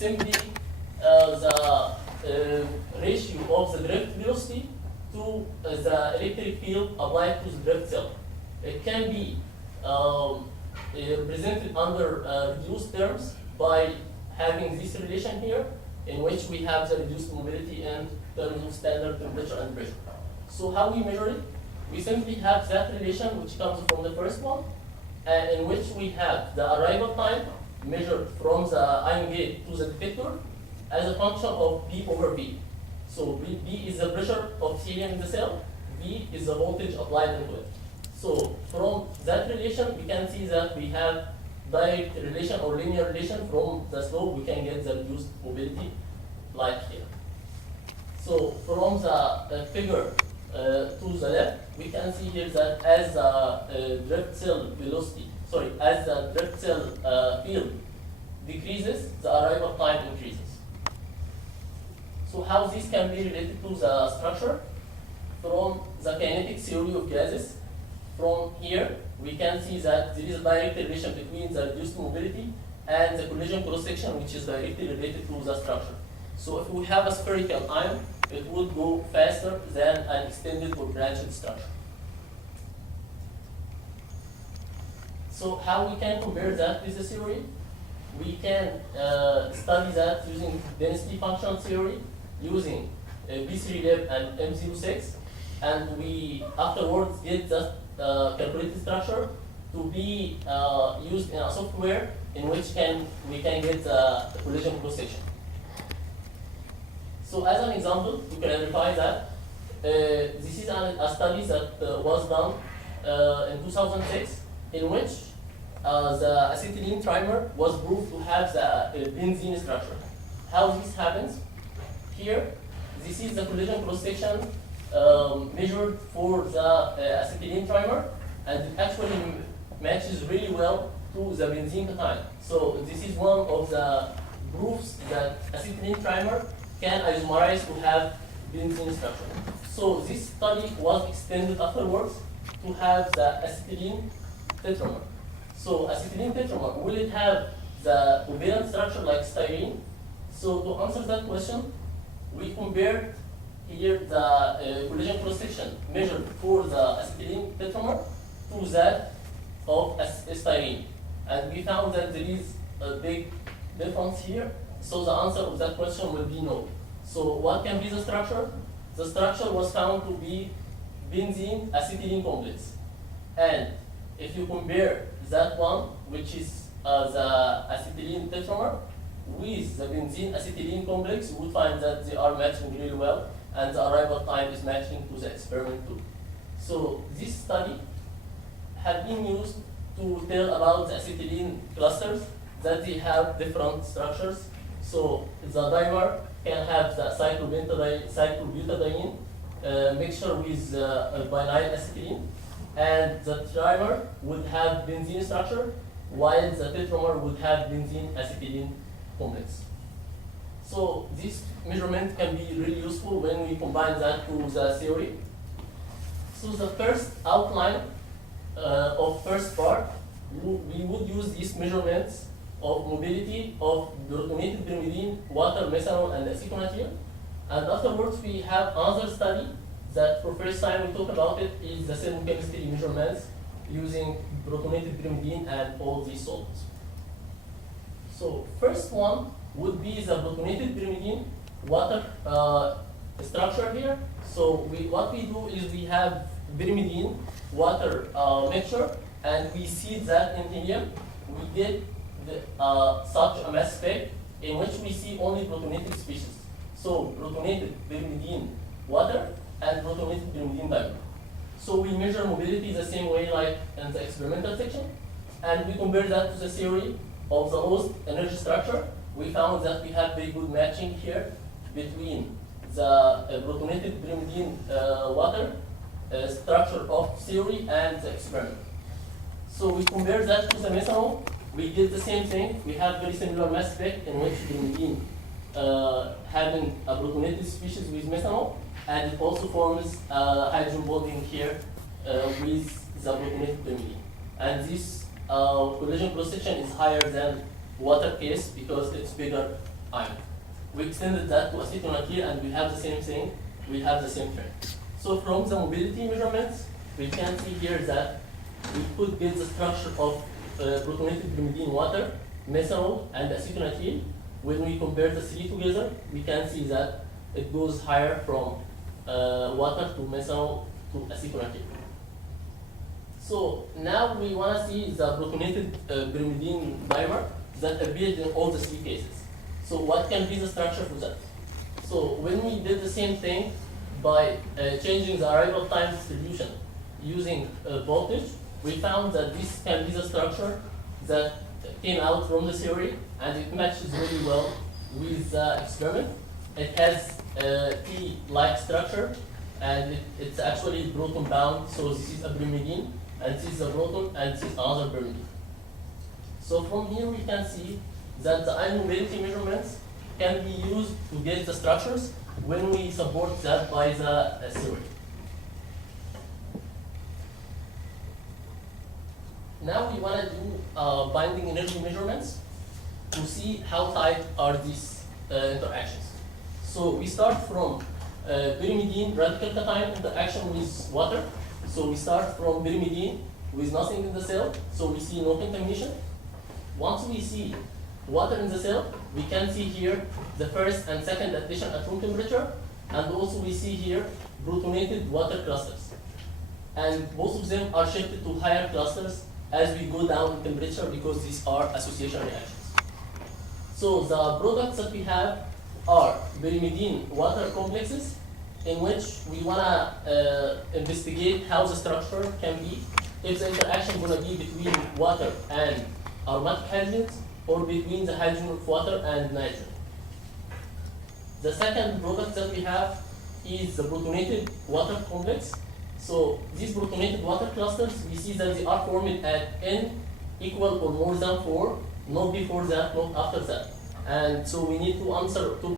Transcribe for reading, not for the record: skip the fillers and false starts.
simply the ratio of the drift velocity to the electric field applied to the drift cell. It can be represented under reduced terms by having this relation here, in which we have the reduced mobility in terms of standard temperature and pressure. So how we measure it? We simply have that relation which comes from the first one, in which we have the arrival time measured from the ion gate to the detector as a function of B over V. So B is the pressure of helium in the cell, V is the voltage applied into it. So from that relation, we can see that we have direct relation or linear relation. From the slope, we can get the reduced mobility like here. So from the figure to the left, we can see here that as the drift cell velocity, as the drift cell field decreases, the arrival time increases. So how this can be related to the structure? From the kinetic theory of gases, from here, we can see that there is a direct relation between the reduced mobility and the collision cross-section, which is directly related to the structure. So if we have a spherical ion, it would go faster than an extended or branched structure. So how we can compare that with the theory? We can study that using density function theory, using B3lab and M06, and we afterwards get the calculated structure to be used in a software in which we can get the collision cross-section. So as an example, to clarify that, this is a study that was done in 2006, in which the acetylene trimer was proved to have the benzene structure. How this happens? Here, this is the collision cross-section measured for the acetylene trimer, and it actually matches really well to the benzene cation. So this is one of the proofs that acetylene trimer can isomerize to have benzene structure. So this study was extended afterwards to have the acetylene tetramer. So acetylene tetramer, will it have the covalent structure like styrene? So to answer that question, we compared here the collision cross-section measured for the acetylene tetramer to that of styrene. And we found that there is a big difference here. So the answer of that question will be no. So what can be the structure? The structure was found to be benzene acetylene complex. And if you compare that one, which is the acetylene tetramer, with the benzene acetylene complex, you would find that they are matching really well, and the arrival time is matching to the experiment too. So this study had been used to tell about the acetylene clusters, that they have different structures. So the dimer can have the cyclobutadiene mixture with vinyl acetylene, and the trimer would have benzene structure, while the tetramer would have benzene acetylene complex. So this measurement can be really useful when we combine that to the theory. So the first outline of first part, we would use these measurements of mobility of protonated pyrimidine, water, methanol, and acetonitrile. And afterwards, we have another study that for first time we talk about it is the thermochemistry measurements using protonated pyrimidine and all these solvents. So first one would be the protonated pyrimidine water structure here. So what we do is we have pyrimidine water mixture, and we seed that in helium. We get such a mass spec in which we see only protonated species. So protonated pyrimidine water and protonated pyrimidine dimer. So we measure mobility the same way like in the experimental section, and we compare that to the theory of the lowest energy structure. We found that we have very good matching here between the protonated pyrimidine water structure of theory and the experiment. So we compare that to the methanol. We did the same thing. We have very similar mass spec in which pyrimidine having a protonated species with methanol, and it also forms hydrogen bonding here with the protonated pyrimidine. And this collision cross-section is higher than water case because it's bigger ion. We extended that to acetonitrile and we have the same thing, we have the same trend. So from the mobility measurements, we can see here that we could get the structure of protonated pyrimidine water, methanol, and acetonitrile. When we compare the three together, we can see that it goes higher from water to methanol to acetonitrile. So now we want to see the protonated pyrimidine dimer that appeared in all the three cases. So what can be the structure for that? So when we did the same thing by changing the arrival time distribution using voltage, we found that this can be the structure that came out from the theory, and it matches really well with the experiment. It has a T-like structure, and it's actually proton bound. So this is a pyrimidine, and this is a proton, and this is another pyrimidine. So from here we can see that the ion mobility measurements can be used to get the structures when we support that by the theory. Now we want to do binding energy measurements to see how tight are these interactions. So we start from pyrimidine radical cation interaction with water. So we start from pyrimidine with nothing in the cell, so we see no contamination. Once we see water in the cell, we can see here the first and second addition at room temperature, and also we see here protonated water clusters. And both of them are shifted to higher clusters as we go down in temperature because these are association reactions. So the products that we have are pyrimidine water complexes in which we want to investigate how the structure can be, if the interaction going to be between water and aromatic hydrogens or between the hydrogen of water and nitrogen. The second product that we have is the protonated water complex. So these protonated water clusters, we see that they are formed at n equal or more than 4, not before that, not after that. And so we need to answer to